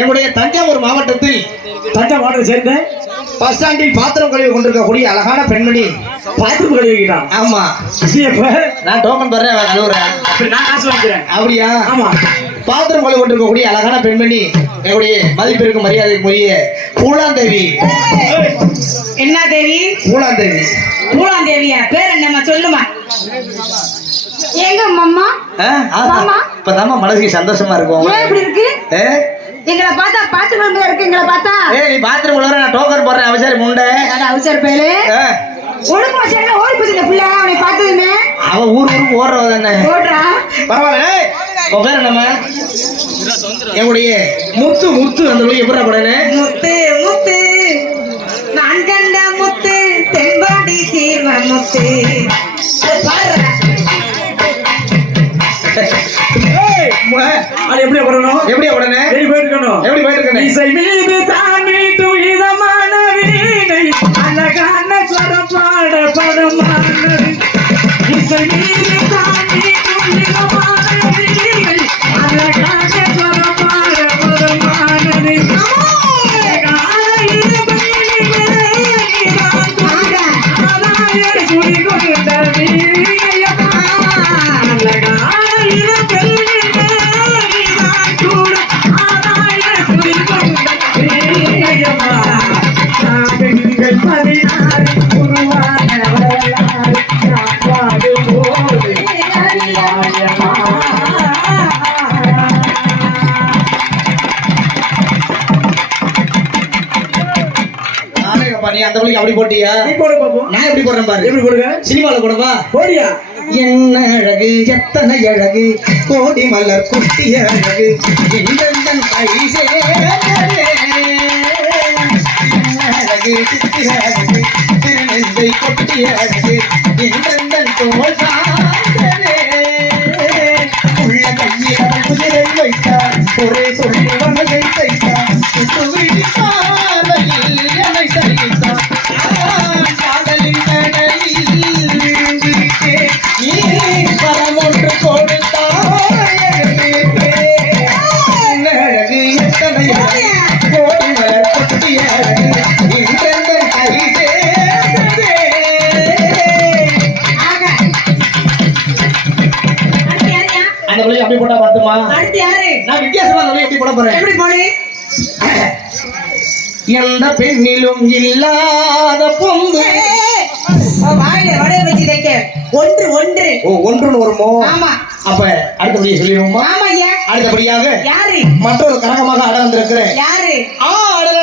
என்னுடைய தஞ்சாவூர் மாவட்டத்தில் சேர்ந்த பஸ் ஸ்டாண்டில் பாத்திரம் கழுவி கொண்டிருக்கக்கூடிய அழகான பெண்மணி பாத்திரம் கழுவிக்கிறான். ஆமா, நான் டோக்கன் தர்றேன், கழுவுறேன். நான் காசு வாங்கிக்கிறேன். அப்படியா? ஆமா. பாத்திரம் கழுவி கொண்டிருக்கக்கூடிய அழகான பெண்மணி என்னுடைய மதிப்பிற்கு மரியாதைக்குரிய பூலாந்தேவி. என்ன தேவி? பூலாந்தேவி. பூலாந்தேவியா? பேர் என்னம்மா சொல்லுமா? எங்க அம்மா? இப்பதாம்மா மனசுக்கு சந்தோஷமா இருக்கும். எப்படி இருக்கு? எங்களை பார்த்தா பாத்ரூம் இருக்கு. எங்களை பார்த்தா நீ பாத்ரூம் உள்ள நான் டோக்கன் போடுறேன். அவசர முண்டை அவசர பேரு ஒழுங்கு வச்சா ஓடி போச்சு புள்ள. அவனை பார்த்ததுமே அவ ஊருக்கு ஓடுறவ தானே. ஓடுறா பரவாயில்ல. பேர் என்னம்மா? என்னுடைய முத்து. முத்து அந்த வழி எப்படி போடனே? முத்து முத்து நான் கண்ட முத்து தென்பாடி தீர்வ முத்து. எப்படி வரணும்? எப்படி உடனே எப்படி போயிட்டு இசை மீது தாண்டி துயிதமான வீணை அழகான ஸ்வரம் பாட படமான இசை மீது தாண்டி துயிதமான வீணை அழகான ஸ்வரம் பாட படமான அந்த வழிக்கு அப்படி போட்டியா? நான் எப்படி போடுறேன் பாரு. எப்படி போடுங்க? சினிமால போடவா? போடியா? என்ன அழகு, எத்தனை அழகு, கோடி மலர் குட்டிய அழகு, இந்தந்தன் கை சேரே அழகு, சித்திர அழகு, திருநெஞ்சை கொட்டிய அழகு, இந்தந்தன் தோல் சாந்தரே உள்ள கையில் அவள் குதிரை வைத்தார், ஒரே சொல்லி வனகை தைத்தார், சுற்றுவிழி பார்வையில் என்னை சரித்தார், காதலின் கடலில் விழுந்திருக்கே நீ பரம் ஒன்று கொடுத்தாய் அழகு, எத்தனை அழகு, கோடி மலர் கொட்டிய அழகு, இந்த கை சேர்ந்ததே. அந்த வழி அப்படி போட்டா பார்த்துமா? நான் வித்தியாசமா அந்த வழி எப்படி போட போறேன்? எப்படி போனே? எந்த பெண்ணிலும் இல்லாத பொந்து ஒன்று ஒன்று ஒன்றுன்னு வருமோ? ஆமா. அப்ப அடுத்தபடியாக சொல்லிடுவோமா? ஆமா ஐயா. அடுத்தபடியாக யாரு? மற்றொரு கரகமாக ஆட வந்திருக்கிறேன். யாரு? ஆடல